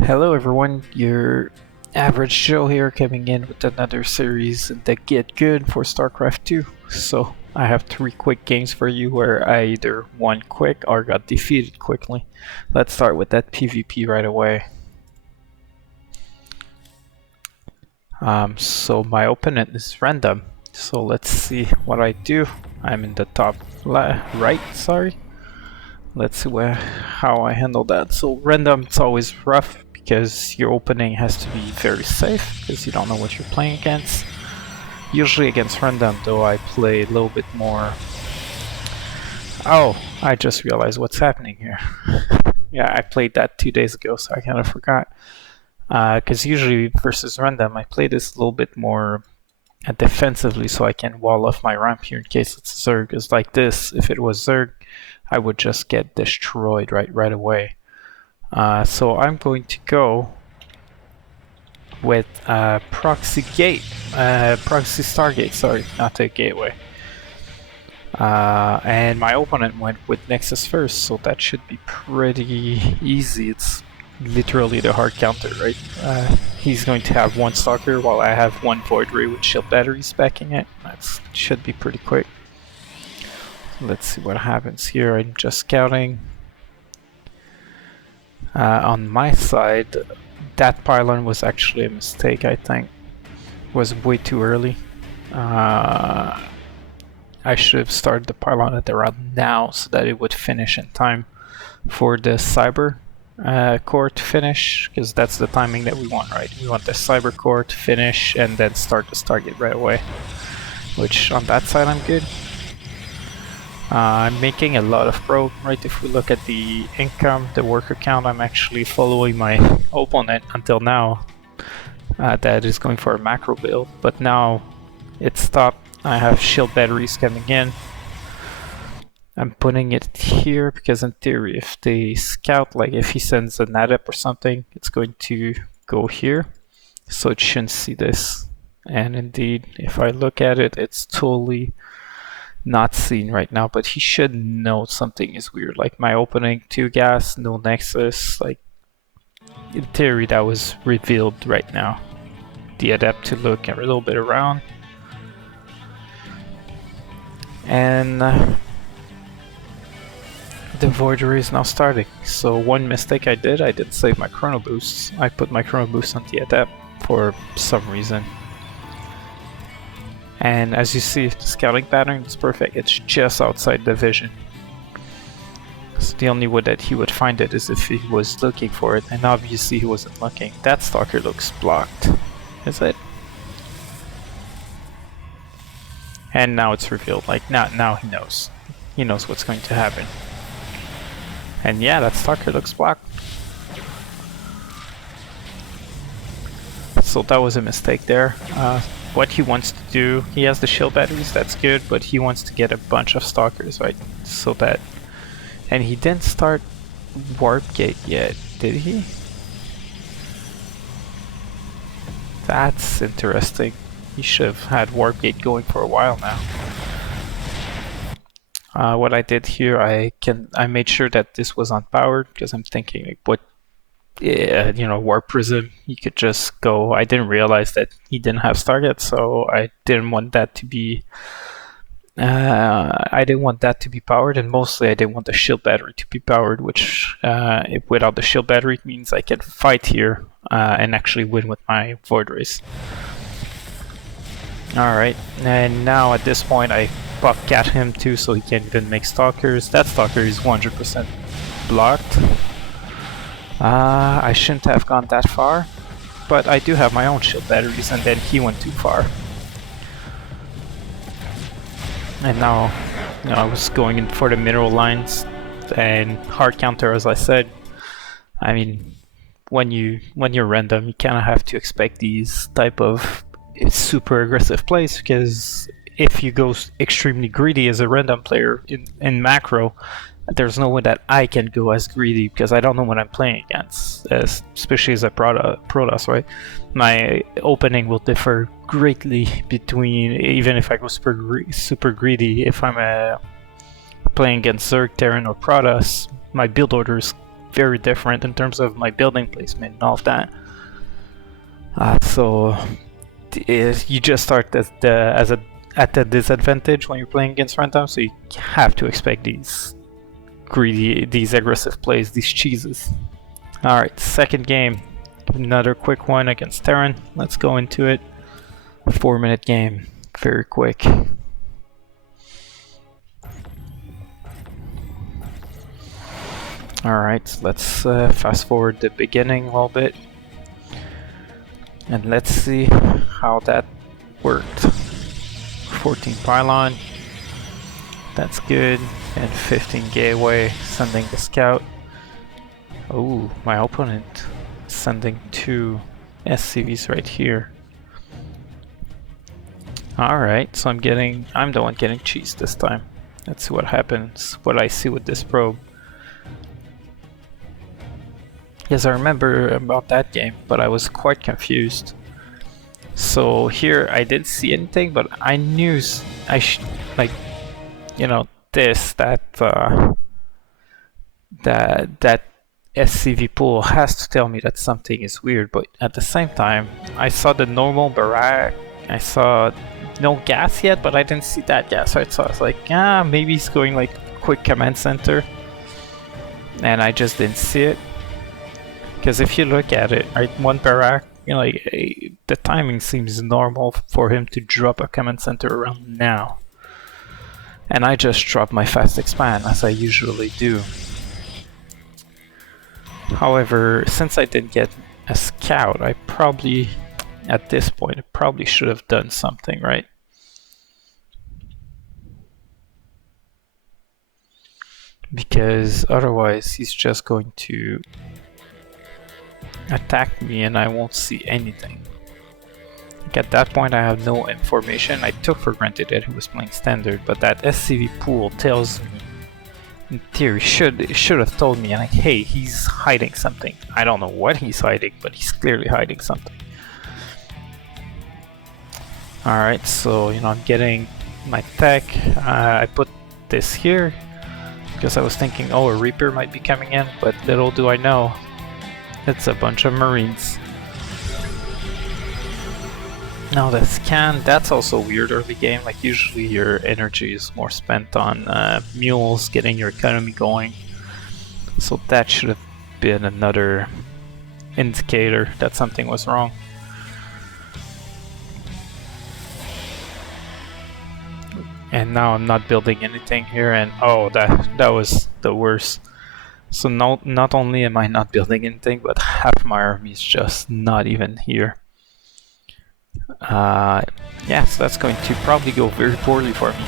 Hello everyone, your average Joe here coming in with another series in the Git Good for Starcraft 2. So I have 3 quick games for you where I either won quick or got defeated quickly. Let's start with that PvP right away. So my opponent is random. So let's see what I do. I'm in the top right, sorry. Let's see how I handle that. So random, it's always rough because your opening has to be very safe because you don't know what you're playing against. Usually against random though I play a little bit more... Oh, I just realized what's happening here. Yeah, I played that 2 days ago, so I kind of forgot. Because usually versus random I play this a little bit more defensively so I can wall off my ramp here in case it's Zerg. It's like this, if it was Zerg I would just get destroyed right away. So I'm going to go with proxy Stargate, sorry, not a gateway. And my opponent went with Nexus first, so that should be pretty easy. It's literally the hard counter, right? He's going to have 1 Stalker while I have 1 Void Ray with shield batteries backing it. That should be pretty quick. Let's see what happens here. I'm just scouting. On my side, that pylon was actually a mistake, I think. It was way too early. I should have started the pylon at around now so that it would finish in time for the cyber core to finish, because that's the timing that we want, right? We want the cyber core to finish and then start the Stargate right away, which on that side I'm good. I'm making a lot of pro, right? If we look at the income, the worker count, I'm actually following my opponent until now. That is going for a macro build, but now it's stopped. I have shield batteries coming in. I'm putting it here because in theory, if they scout, like if he sends an adept or something, it's going to go here. So it shouldn't see this. And indeed, if I look at it, it's totally not seen right now, but he should know something is weird. Like my opening 2 gas, no nexus, like in theory that was revealed right now. The adept to look a little bit around. And the Void Ray is now starting. So one mistake I didn't save my chrono boosts. I put my chrono boost on the adept for some reason. And as you see, the scouting pattern is perfect. It's just outside the vision. So the only way that he would find it is if he was looking for it, and obviously he wasn't looking. That stalker looks blocked. Is it? And now it's revealed. Like now he knows. He knows what's going to happen. And yeah, that stalker looks blocked. So that was a mistake there. What he wants to do, he has the shield batteries, that's good, but he wants to get a bunch of stalkers, right? So that, and he didn't start warp gate yet, did he? That's interesting. He should have had warp gate going for a while now. What I did here, I made sure that this was unpowered because I'm thinking like, what? Yeah, you know, Warp Prism, you could just go. I didn't realize that he didn't have Stargate, so I didn't want that to be powered, and mostly I didn't want the shield battery to be powered, which without the shield battery it means I can fight here and actually win with my Void Race. Alright, and now at this point I buck at him too so he can't even make stalkers. That stalker is 100% blocked. I shouldn't have gone that far, but I do have my own shield batteries, and then he went too far. And now, you know, I was going in for the mineral lines and hard counter, as I said. I mean, when you're random, you kind of have to expect these type of super aggressive plays, because if you go extremely greedy as a random player in macro, there's no way that I can go as greedy because I don't know what I'm playing against, especially as a Protoss, right? My opening will differ greatly between, even if I go super greedy, if I'm playing against Zerg, Terran, or Protoss, my build order is very different in terms of my building placement and all of that. So you just start at the disadvantage when you're playing against random, so you have to expect these aggressive plays, these cheeses. Alright, second game. Another quick one against Terran. Let's go into it. 4-minute game. Very quick. Alright, let's fast forward the beginning a little bit. And let's see how that worked. 14 pylon. That's good. And 15 gateway, sending the scout. Oh, my opponent sending 2 SCVs right here. Alright, so I'm the one getting cheese this time. Let's see what happens, what I see with this probe. Yes, I remember about that game, but I was quite confused. So here I didn't see anything, but I knew like, you know, that SCV pool has to tell me that something is weird. But at the same time, I saw the normal barrack. I saw no gas yet, but I didn't see that gas. So I was like, maybe he's going like quick command center, and I just didn't see it. Because if you look at it, right, one barrack, you know, like the timing seems normal for him to drop a command center around now. And I just dropped my fast expand as I usually do. However, since I didn't get a scout, I probably, at this point, I probably should have done something, right? Because otherwise he's just going to attack me and I won't see anything. Like at that point I have no information. I took for granted that he was playing standard, but that SCV pool tells me, in theory, should have told me, and like, hey, he's hiding something. I don't know what he's hiding, but he's clearly hiding something. Alright, so, you know, I'm getting my tech. I put this here because I was thinking, oh, a Reaper might be coming in, but little do I know, it's a bunch of Marines. Now the scan, that's also weird early game. Like usually your energy is more spent on mules, getting your economy going. So that should have been another indicator that something was wrong. And now I'm not building anything here, and oh, that was the worst. So not only am I not building anything, but half my army is just not even here. Yeah, so that's going to probably go very poorly for me.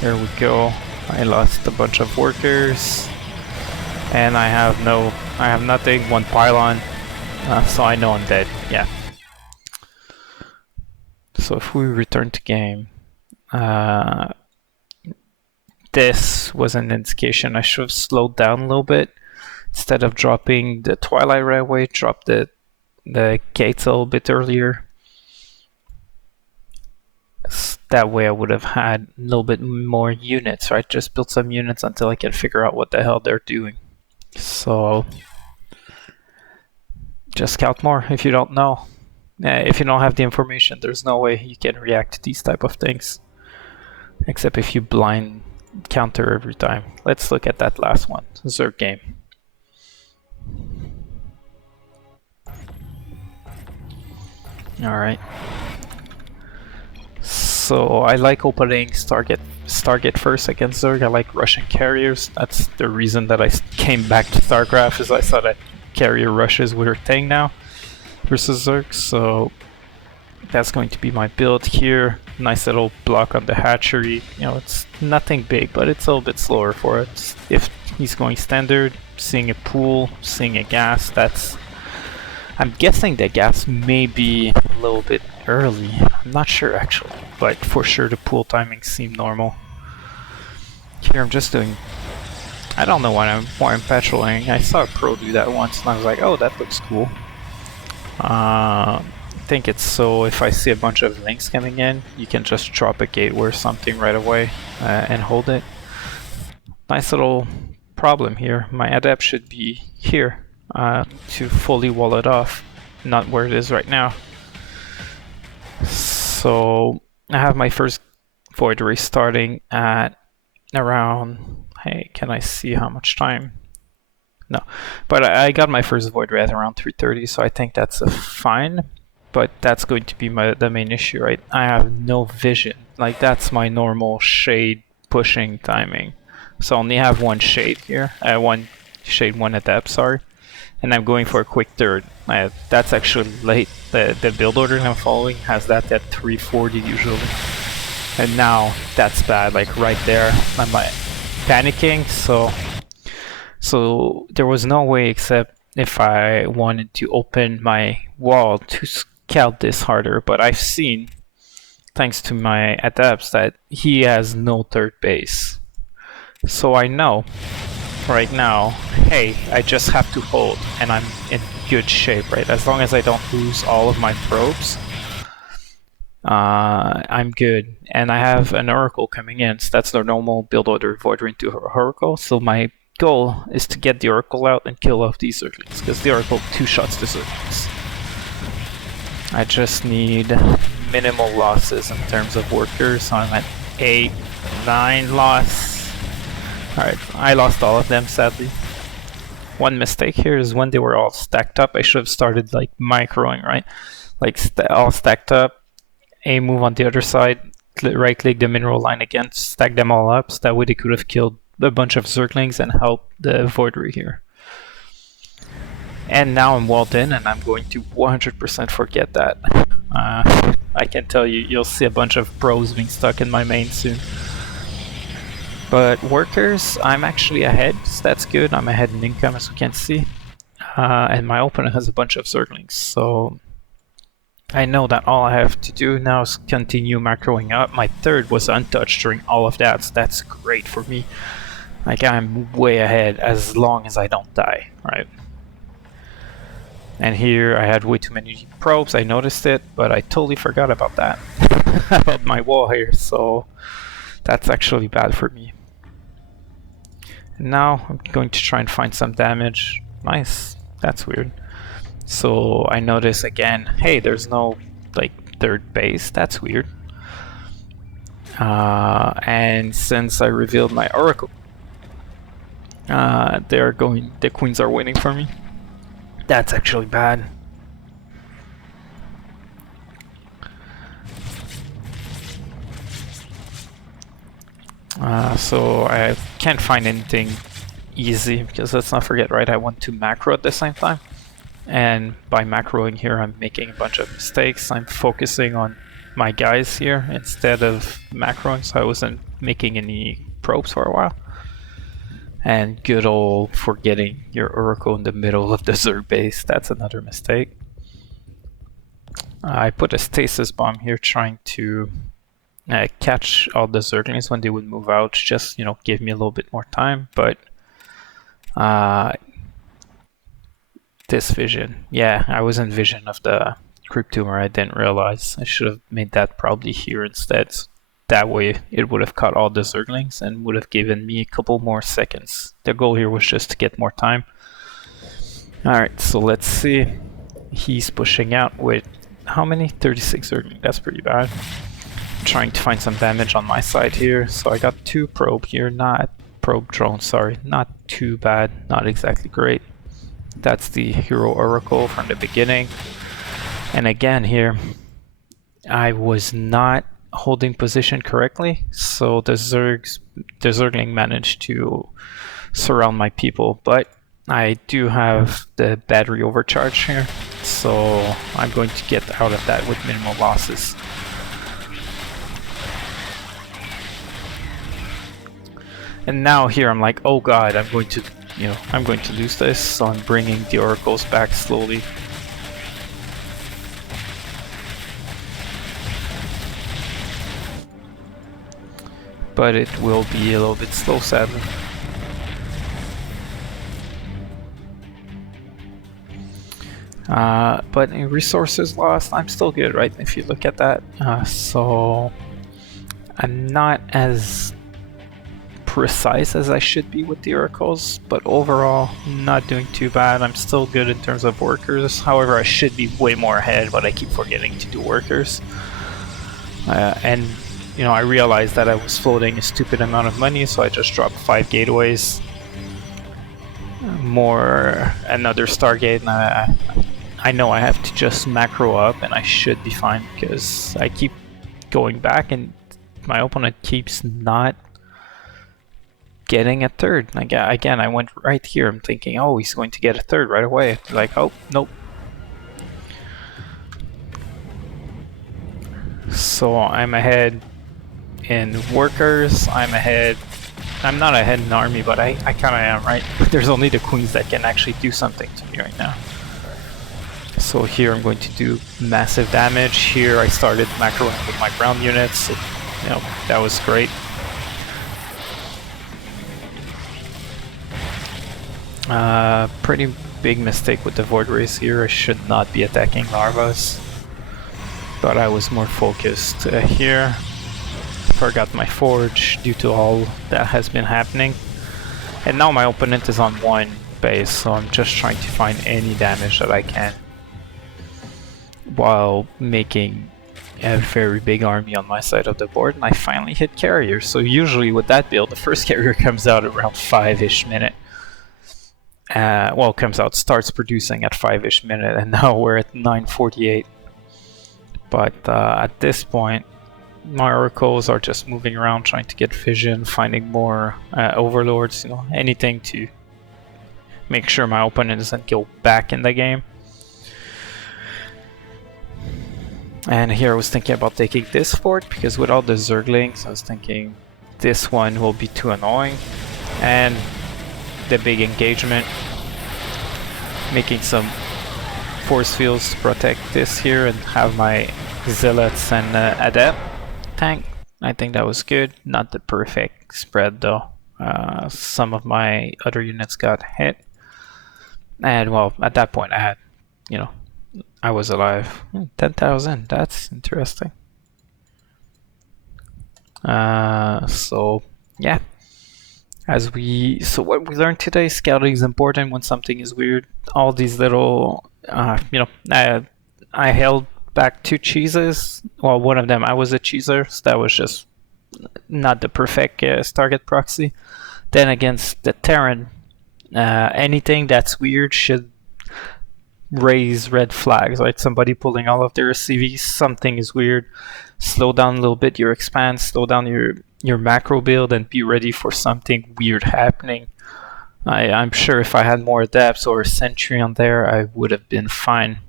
There we go. I lost a bunch of workers, and I have nothing. One pylon, so I know I'm dead. Yeah. So if we return to game, this was an indication I should have slowed down a little bit. Instead of dropping the Twilight Railway, drop the gates a little bit earlier. That way I would have had a little bit more units, right? Just build some units until I can figure out what the hell they're doing. So just scout more if you don't know. If you don't have the information, there's no way you can react to these type of things. Except if you blind counter every time. Let's look at that last one, Zerg game. Alright. So I like opening Stargate first against Zerg. I like Russian carriers. That's the reason that I came back to Starcraft, is I saw that carrier rushes were a thing now versus Zerg. So that's going to be my build here. Nice little block on the hatchery. You know, it's nothing big, but it's a little bit slower for it. If he's going standard, seeing a pool, seeing a gas, that's... I'm guessing the gas may be a little bit early. I'm not sure actually, but for sure the pool timings seem normal. Here I'm just doing... I don't know why I'm patrolling. I saw a pro do that once and I was like, oh, that looks cool. I think it's so if I see a bunch of links coming in, you can just drop a gateway or something right away and hold it. Nice little problem here. My adept should be here to fully wall it off, not where it is right now. So I have my first void ray starting at around, hey, can I see how much time? No, but I got my first void ray at around 3:30, so I think that's fine. But that's going to be the main issue, right? I have no vision. Like, that's my normal shade pushing timing. So I only have one shade here. One shade, one adept, sorry. And I'm going for a quick third. That's actually late. The build order I'm following has that at 3:40 usually. And now that's bad, like right there. I'm like panicking, so there was no way except if I wanted to open my wall to scout this harder, but I've seen, thanks to my adepts, that he has no third base. So I know right now, hey, I just have to hold and I'm in good shape, right? As long as I don't lose all of my probes, I'm good. And I have an Oracle coming in, so that's the normal build order void ring to Oracle. So my goal is to get the Oracle out and kill off these Zerglings, because the Oracle two-shots the Zerglings. I just need minimal losses in terms of workers, so I'm at 8, 9 loss. Alright, I lost all of them, sadly. One mistake here is when they were all stacked up, I should have started like microing, right? Like all stacked up, A move on the other side, right click the mineral line again, stack them all up, so that way they could have killed a bunch of Zerglings and helped the void ray here. And now I'm walled in, and I'm going to 100% forget that. I can tell you, you'll see a bunch of pros being stuck in my main soon. But workers, I'm actually ahead, so that's good. I'm ahead in income, as we can see. And my opponent has a bunch of Zerglings, so I know that all I have to do now is continue macroing up. My third was untouched during all of that, so that's great for me. Like, I'm way ahead as long as I don't die, right? And here I had way too many probes, I noticed it, but I totally forgot about that. About my wall here, so that's actually bad for me. And now I'm going to try and find some damage. Nice, that's weird. So I notice again, hey, there's no like third base, that's weird. And since I revealed my Oracle, the queens are waiting for me. That's actually bad. So I can't find anything easy, because let's not forget, right, I want to macro at the same time. And by macroing here, I'm making a bunch of mistakes. I'm focusing on my guys here instead of macroing, so I wasn't making any probes for a while. And good old forgetting your Oracle in the middle of the Zerg base, that's another mistake. I put a stasis bomb here trying to catch all the Zerglings when they would move out, just, you know, give me a little bit more time, but this vision, yeah, I was in vision of the creep tumor, I didn't realize. I should have made that probably here instead. That way it would have caught all the Zerglings and would have given me a couple more seconds. The goal here was just to get more time. Alright, so let's see. He's pushing out with how many? 36 Zerglings, that's pretty bad. I'm trying to find some damage on my side here. So I got 2 probe here, not probe drone, sorry. Not too bad, not exactly great. That's the hero Oracle from the beginning. And again here, I was not holding position correctly, so the Zergling managed to surround my people, but I do have the battery overcharge here, so I'm going to get out of that with minimal losses. And now here I'm like, oh god, I'm going to lose this, so I'm bringing the oracles back slowly. But it will be a little bit slow, sadly. But in resources lost, I'm still good, right? If you look at that. So I'm not as precise as I should be with the oracles, but overall not doing too bad. I'm still good in terms of workers. However, I should be way more ahead, but I keep forgetting to do workers. And you know, I realized that I was floating a stupid amount of money, so I just dropped 5 gateways, more another Stargate, and I know I have to just macro up, and I should be fine because I keep going back, and my opponent keeps not getting a third. Again, I went right here. I'm thinking, oh, he's going to get a third right away. Like, oh, nope. So I'm ahead in workers. I'm ahead. I'm not ahead in army, but I kind of am, right? There's only the queens that can actually do something to me right now. So here I'm going to do massive damage. Here I started macroing with my ground units. You know, that was great. Pretty big mistake with the Void Race here. I should not be attacking larvas. Thought I was more focused here. Forgot my forge due to all that has been happening. And now my opponent is on 1 base, so I'm just trying to find any damage that I can, while making a very big army on my side of the board, and I finally hit carrier. So usually with that build, the first carrier comes out around 5-ish minute. Well, comes out, starts producing at 5-ish minute, and now we're at 9:48. But at this point, my oracles are just moving around, trying to get vision, finding more overlords, you know, anything to make sure my opponent doesn't go back in the game. And here I was thinking about taking this fort, because with all the Zerglings, I was thinking this one will be too annoying. And the big engagement, making some force fields to protect this here and have my Zealots and Adept tank. I think that was good. Not the perfect spread though. Some of my other units got hit. And well, at that point I had, you know, I was alive. 10,000, that's interesting. So yeah. So what we learned today, scouting is important when something is weird. All these little, you know, I held back 2 cheeses. Well, one of them I was a cheeser, so that was just not the perfect target proxy. Then against the Terran, anything that's weird should raise red flags, right? Somebody pulling all of their CVs, something is weird. Slow down a little bit your expand, slow down your macro build, and be ready for something weird happening. I'm sure if I had more adepts or a sentry on there, I would have been fine.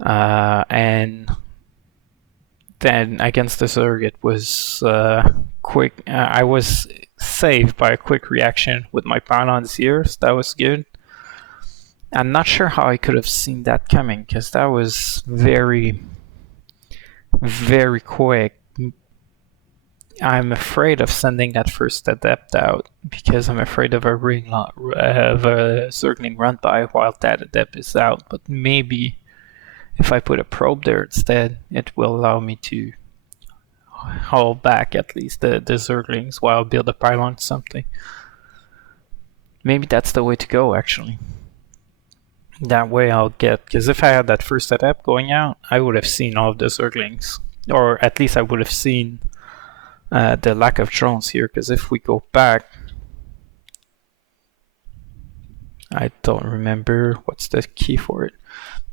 And then against the Zerg, it was quick. I was saved by a quick reaction with my pylons here, so that was good. I'm not sure how I could have seen that coming, because that was very, very quick. I'm afraid of sending that first adept out, because I'm afraid of a Zergling run by while that adept is out. But maybe if I put a probe there instead, it will allow me to haul back at least the Zerglings while I build a pylon to something. Maybe that's the way to go, actually. That way I'll get, because if I had that first adept going out, I would have seen all of the Zerglings, or at least I would have seen the lack of drones here, because if we go back, I don't remember what's the key for it,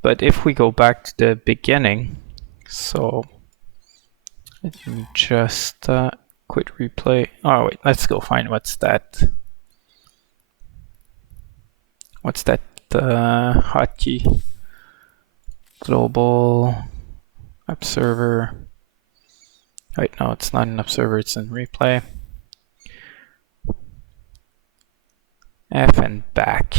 but if we go back to the beginning, so let me just quit replay. Oh wait, let's go find what's that hotkey. Global observer. Wait, no, it's not an observer, it's in replay. F and back.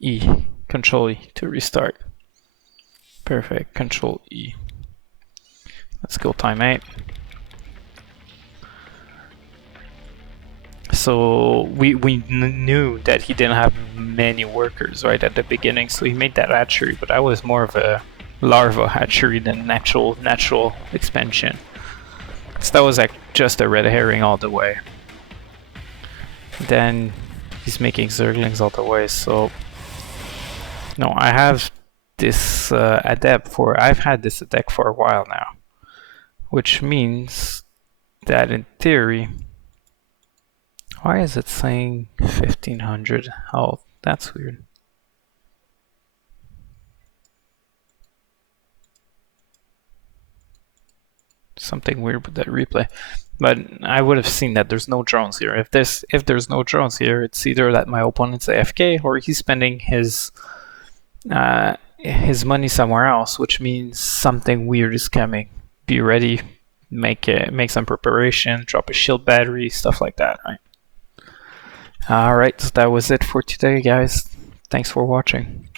E. Control E to restart. Perfect. Control E. Let's go time 8. So we knew that he didn't have many workers right at the beginning, so he made that hatchery, but that was more of a larva hatchery than natural expansion. So that was like just a red herring all the way. then he's making Zerglings all the way. So no, I have this adept for, I've had this deck for a while now, which means that in theory, why is it saying 1500 health? That's weird. Something weird with that replay. But I would have seen that there's no drones here. If there's no drones here, it's either that my opponent's AFK or he's spending his money somewhere else, which means something weird is coming. Be ready, make some preparation, drop a shield battery, stuff like that, right? Alright, so that was it for today, guys. Thanks for watching.